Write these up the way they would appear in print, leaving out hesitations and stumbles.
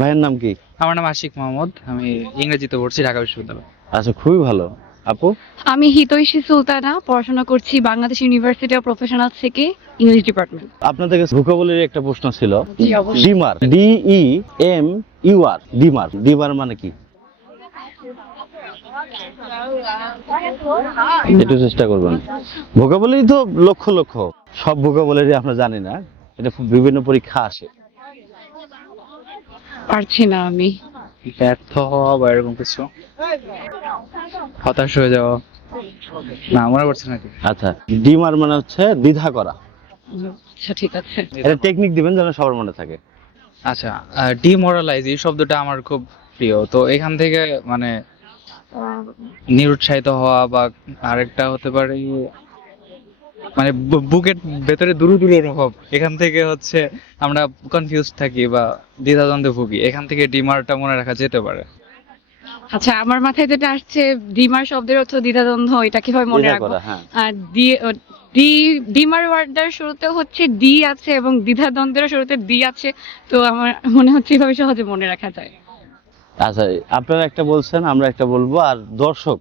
ভাইয়ের নাম কি? আমার নাম আশিক মোহাম্মদ, আমি ইংরেজিতে পড়ছি ঢাকা বিশ্ববিদ্যালয়। আচ্ছা, খুবই ভালো। আপু? আমি হিতৈষী সুলতানা, পড়াশোনা করছি বাংলাদেশ ইউনিভার্সিটি অফ প্রফেশনাল থেকে, ইংলিশ ডিপার্টমেন্ট। আপনাদের কাছে ভোকাবুলারি একটা প্রশ্ন ছিল। জি, অবশ্যই। ডিমার, DEMUR, ডিমার, ডিমার মানে কি? একটু চেষ্টা করবেন। ভোকাবুলারি তো লক্ষ লক্ষ, সব ভোকাবুলারি আমরা জানি না, এটা বিভিন্ন পরীক্ষা আসে। পারছি না আমি। ব্যর্থ হওয়া বা এরকম কিছু, হতাশ হয়ে যাওয়া, না মনে পড়ছে নাকি। আচ্ছা, ডিমার মানে হচ্ছে দ্বিধা করা। আচ্ছা, ঠিক আছে। এটা টেকনিক দিবেন যেন সবার মনে থাকে। আচ্ছা, ডিমোরালাইজ এই শব্দটা আমার খুব প্রিয়, তো এখান থেকে মানে নিরুৎসাহিত হওয়া, বা আরেকটা হতে পারে মানে বুকের ভেতরে দুরু দুরু অনুভব, এখান থেকে হচ্ছে আমরা কনফিউজ থাকি বা দ্বিধাদ্বন্দ্বে ভুগি, এখান থেকে ডিমারটা মনে রাখা যেতে পারে। আচ্ছা, আমার মাথায় যেটা আসছে, ডিমার শব্দের অর্থ দ্বিধাদ্বন্দ্ব, এটা কিভাবে মনে দ্বিধা রাখবো? করা, হ্যাঁ। আর ডিমার ওয়ার্ডটার শুরুতে হচ্ছে ডি আছে এবং দ্বিধাদ্বন্দ্বের শুরুতে ডি আছে, তো আমার মনে হচ্ছে এভাবে সহজে মনে রাখা যায়। আচ্ছা, আপনারা একটা বলছেন, আমরা একটা বলবো, আর দর্শক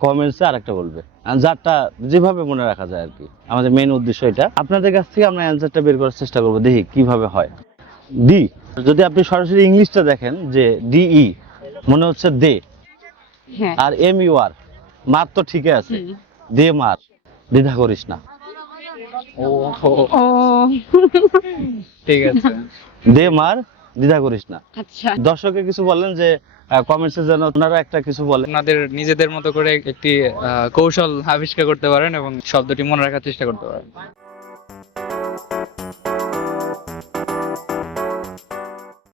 কমেন্টসে আরেকটা বলবে, আর যারটা যেভাবে মনে রাখা যায় আর কি। আমাদের মেইন উদ্দেশ্য এটা, আপনাদের কাছ থেকে আমরা অ্যান্সারটা বের করার চেষ্টা করবো, দেখি কিভাবে হয়। ডি, যদি আপনি সরাসরি ইংলিশটা দেখেন যে DE মনে হচ্ছে দে, হ্যাঁ। আর MUR মার তো ঠিকই আছে, হুম। দে মার, দ্বিধা করিস না। ও ও ঠিক আছে। দে মার, দ্বিধা করিস না। আচ্ছা। দর্শকে কিছু বলেন যে কমেন্টসে যেন ওনারা একটা কিছু বলেন। আপনাদের নিজেদের মতো করে একটি কৌশল আবিষ্কার করতে পারেন এবং শব্দটি মনে রাখার চেষ্টা করতে পারেন।